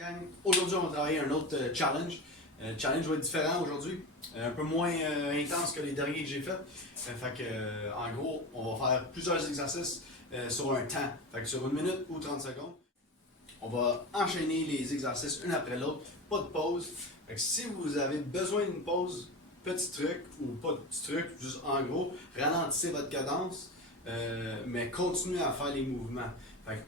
Gang, aujourd'hui on va travailler un autre challenge. Le challenge va être différent aujourd'hui, un peu moins intense que les derniers que j'ai fait. En gros, on va faire plusieurs exercices sur un temps, sur 1 minute ou 30 secondes. On va enchaîner les exercices un après l'autre, pas de pause. Si vous avez besoin d'une pause, petit truc ou pas de petit truc, juste en gros, ralentissez votre cadence, mais continuez à faire les mouvements.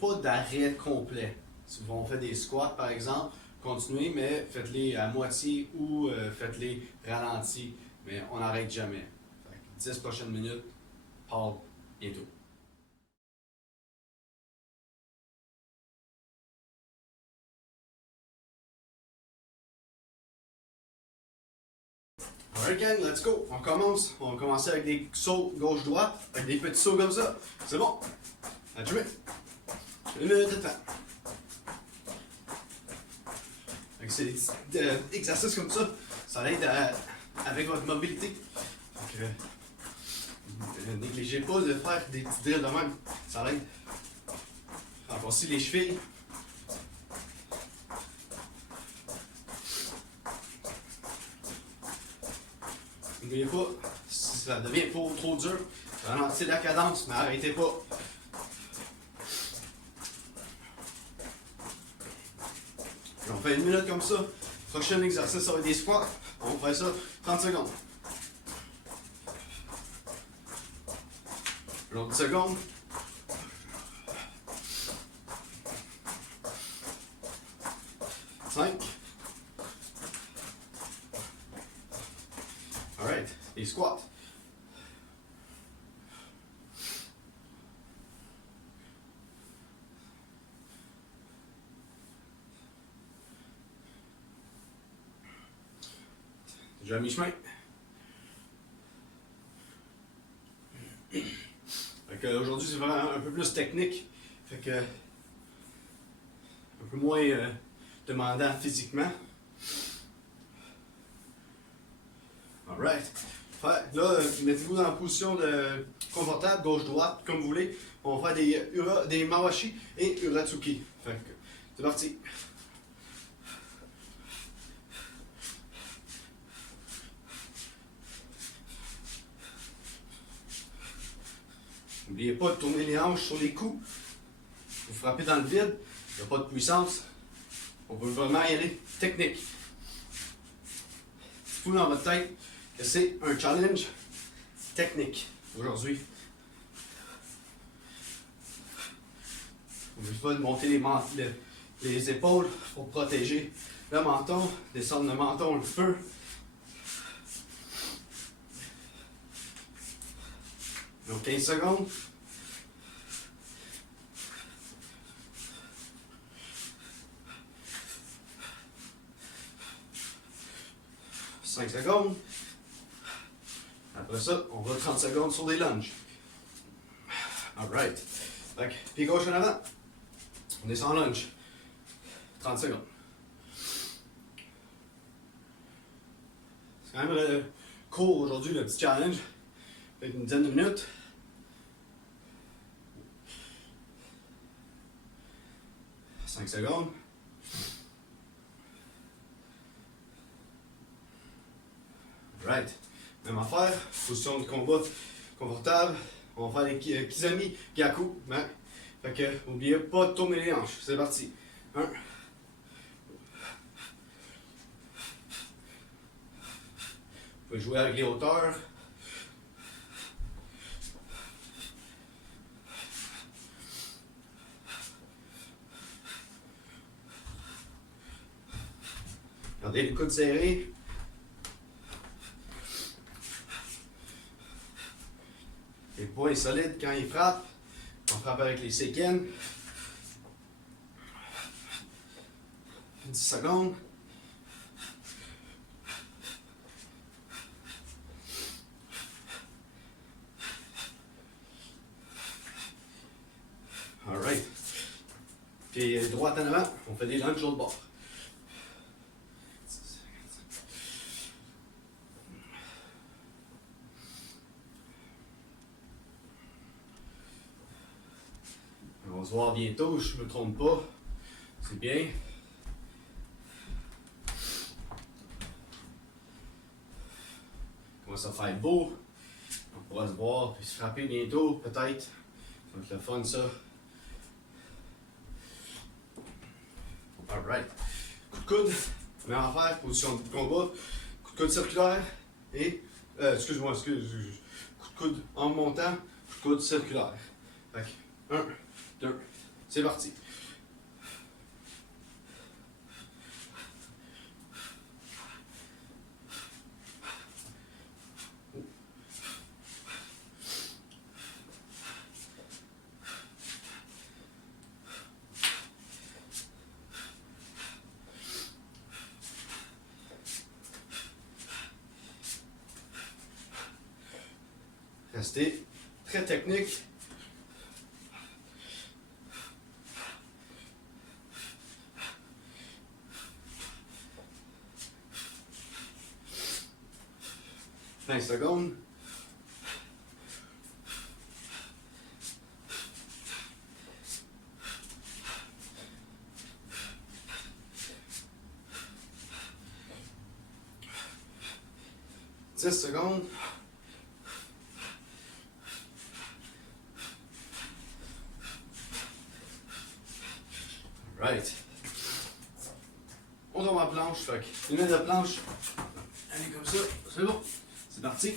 Pas d'arrêt complet. Si on fait des squats par exemple, continuez, mais faites-les à moitié ou faites-les ralentis, mais on n'arrête jamais. 10 prochaines minutes, pause, bientôt. Alright gang, let's go. On commence. On va commencer avec des sauts gauche-droite, avec des petits sauts comme ça. C'est bon. À jouer. 1 minute de temps. C'est des petits exercices comme ça. Ça aide avec votre mobilité. Négligez pas de faire des petits drills de même. Ça aide. Renforcer les chevilles. N'oubliez pas, si ça devient trop dur, ralentissez la cadence, mais arrêtez pas. On fait 1 minute comme ça. Prochain exercice, ça va être des squats. On fait ça 30 secondes. L'autre 10 secondes. Cinq. Alright, les squats. Déjà à mi-chemin. Aujourd'hui, c'est vraiment un peu plus technique. Un peu moins demandant physiquement. Alright. Là, mettez-vous dans la position de confortable, gauche-droite, comme vous voulez. On va faire des mawashi et uratsuki. C'est parti. N'oubliez pas de tourner les hanches sur les coups. Vous frappez dans le vide, il n'y a pas de puissance. On peut vraiment y aller technique. Tout dans votre tête que c'est un challenge technique aujourd'hui. N'oubliez pas de monter les épaules pour protéger le menton, descendre le menton un peu. Donc 15 secondes. Cinq secondes. Après ça, on va 30 secondes sur des lunges. Alright. Pied gauche en avant. On descend en lunge. 30 secondes. C'est quand même court aujourd'hui le petit challenge. Avec une dizaine de minutes. Cinq secondes. Right. Même affaire. Position de combat confortable. On va faire les Kizami Gaku. N'oubliez pas de tourner les hanches. C'est parti. 1. Vous pouvez jouer avec les hauteurs. Gardez les coudes serrés. Les poings solides quand ils frappent. On frappe avec les seikens. 10 secondes. Alright. Puis droite en avant, on fait des lunges sur le bord. On va se voir bientôt, je ne me trompe pas. C'est bien. ça faire beau. On pourra se voir puis se frapper bientôt, peut-être. Ça va être le fun, ça. Alright. Coup de coude, même affaire, position de combat. Coup de coude circulaire et. Excuse-moi. Coup de coude en montant, coup de coude circulaire. Fait que 1, 2, c'est parti. Restez très technique. « 20 secondes. « 10 secondes. » Right. On tombe en planche, fait que les mains de planche, allez comme ça, c'est bon, c'est parti.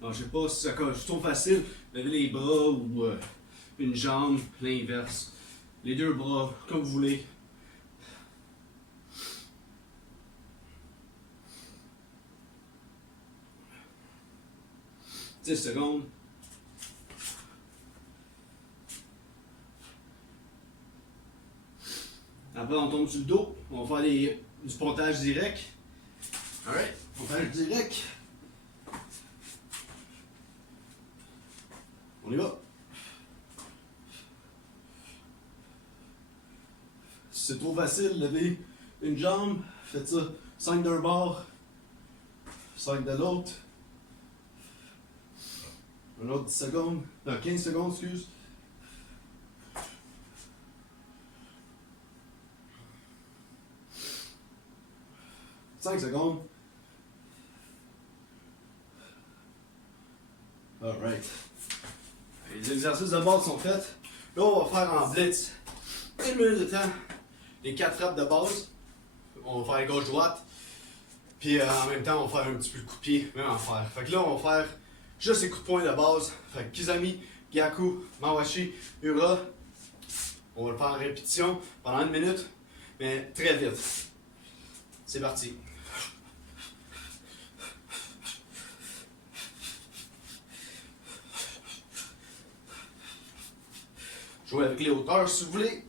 Alors, je sais pas si ça c'est trop facile, lever les bras ou une jambe, l'inverse. Les deux bras, comme vous voulez. « 10 secondes. » Après, on tombe sur le dos. On va faire du pontage direct. Alright, pontage direct. On y va. Si c'est trop facile, levez une jambe, faites ça 5 d'un bord, 5 de l'autre. Un autre 10 secondes, non, 15 secondes, excuse. « 5 secondes. » Alright. Les exercices de base sont faits. Là, on va faire en blitz. 1 minute de temps. Les 4 frappes de base. On va faire gauche-droite. Puis en même temps, on va faire un petit peu de coup de pied. Même en faire. Fait que là, on va faire juste les coups de poing de base. Fait que Kizami, Gyaku, Mawashi, Ura. On va le faire en répétition pendant 1 minute. Mais très vite. C'est parti. Jouez avec les hauteurs si vous voulez.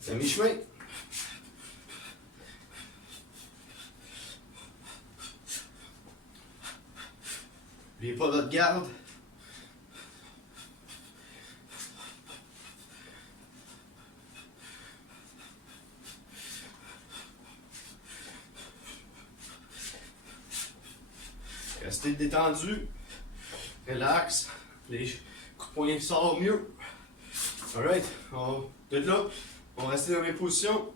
C'est à mi-chemin. N'oubliez pas votre garde. Restez détendu. Relax. Les coups de poing sortent mieux. Alright. De là, on va rester dans mes positions.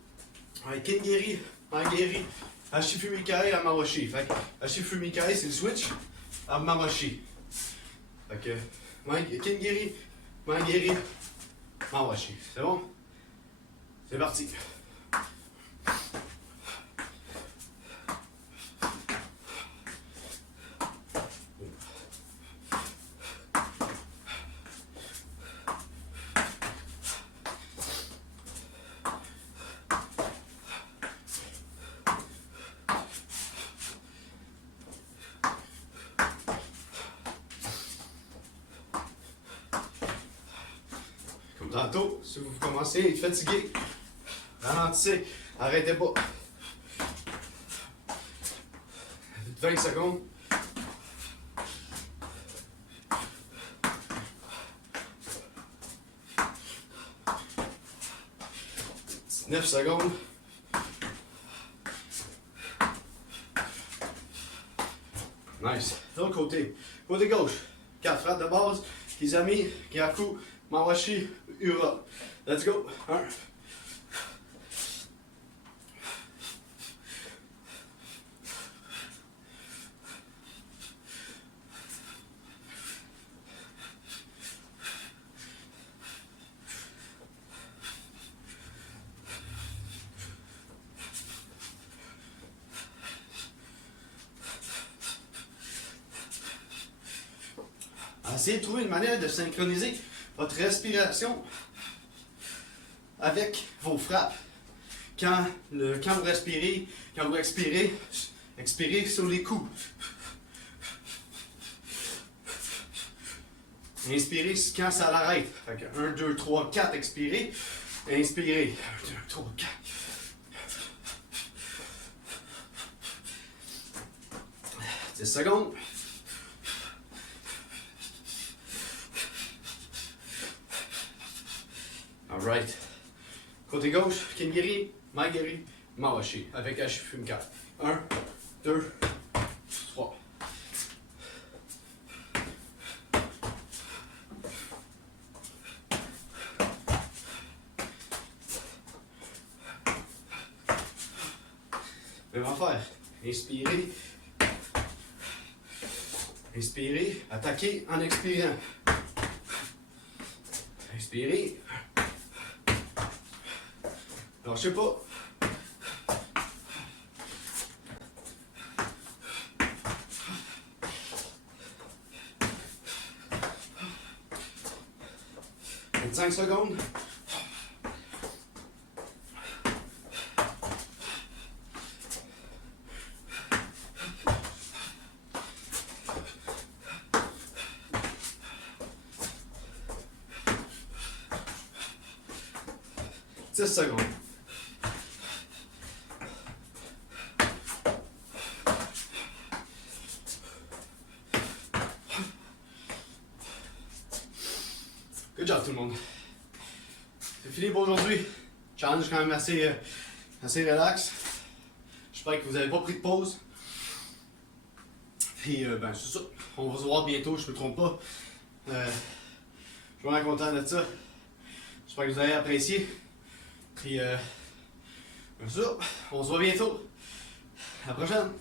Alright, Kengeri, Mangeri, Hashifu Mikai, Amawashi. Fait que Hashifu Mikai, c'est le switch. Amawashi. Fait que Kengeri, Mangeri, Mawashi. C'est bon? C'est parti. tantôt, si vous commencez à être fatigué, ralentissez, arrêtez pas. 20 secondes. 9 secondes. Nice. De l'autre côté. Côté gauche. 4 frappes de base. Kizami, Gyaku, Mawashi, Ura. Let's go. 1. Essayez de trouver une manière de synchroniser votre respiration avec vos frappes. Quand vous respirez, quand vous expirez, expirez sur les coups. Inspirez quand ça l'arrête. 1, 2, 3, 4, expirez. Inspirez. 1, 2, 3, 4. « 10 secondes. Alright. Côté gauche, Kingiri, Maigiri, Mawashi. Avec Ashifumka. 1, 2, 3. Même affaire. Inspirez. Inspirez. Attaquez en expirant. Inspirez. Lâchez pas. « 25 secondes. « 10 secondes. » Good job tout le monde. C'est fini pour aujourd'hui. Challenge quand même assez relax. J'espère que vous n'avez pas pris de pause. Puis ben c'est ça. On va se voir bientôt, je me trompe pas. Je suis vraiment content de ça. J'espère que vous avez apprécié. Puis c'est ça. On se voit bientôt. À la prochaine.